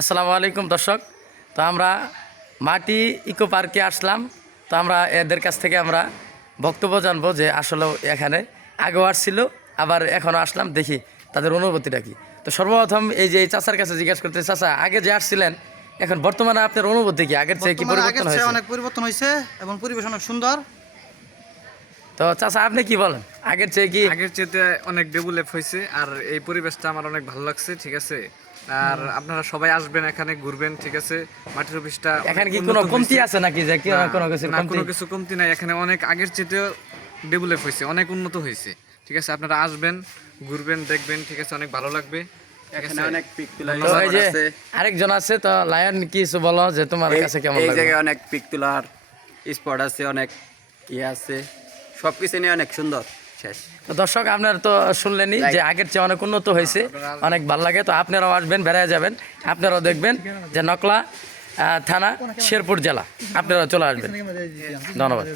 আসসালামু আলাইকুম দর্শক। তো আমরা মাটি ইকো পার্কে আসলাম। তো আমরা এদের কাছ থেকে আমরা বক্তব্য জানব যে আসলে এখানে আগেও আসছিল আবার এখনও আসলাম দেখি তাদের অনুভূতিটা কি। তো সর্বপ্রথম এই যে চাচার কাছে জিজ্ঞাসা করতে চাচা আগে যে আসছিলেন এখন বর্তমানে আপনার অনুভূতি কি? আগের চেয়ে কি পরিবর্তন হয়েছে? অনেক পরিবর্তন হয়েছে এবং পরিবেশ অনেক সুন্দর। তো চাচা আপনি কি বলেন? আগের চেয়ে কি আগের চেয়ে অনেক ডেভেলপ হয়েছে আর এই পরিবেশটা আমার অনেক ভালো লাগছে ঠিক আছে? আর আপনারা সবাই আসবেন এখানে ঘুরবেন ঠিক আছে? মাটির অফিসটা এখানে কি কোনো কমতি আছে নাকি যে কি কোনো কিছু না, কোনো কিছু কমতি নাই। এখানে অনেক আগের চেয়ে ডেভেলপ হয়েছে অনেক উন্নত হয়েছে। ঠিক আছে আপনারা আসবেন ঘুরবেন দেখবেন ঠিক আছে? অনেক ভালো লাগবে। আরেকজন আছে তো লায়ন কিছু বলো যে তোমার কাছে কেমন এই জায়গায় অনেক পিক তোলার স্পট আছে অনেক ইয়ে আছে। সব কিছু নিয়ে অনেক সুন্দর। শেষ। দর্শক আপনার তো শুনলেনি যে আগের চেয়ে অনেক উন্নত হয়েছে অনেক ভালো লাগে। তো আপনারাও আসবেন বেড়ায় যাবেন। আপনারাও দেখবেন যে নকলা থানা শেরপুর জেলা। আপনারা চলে আসবেন। ধন্যবাদ।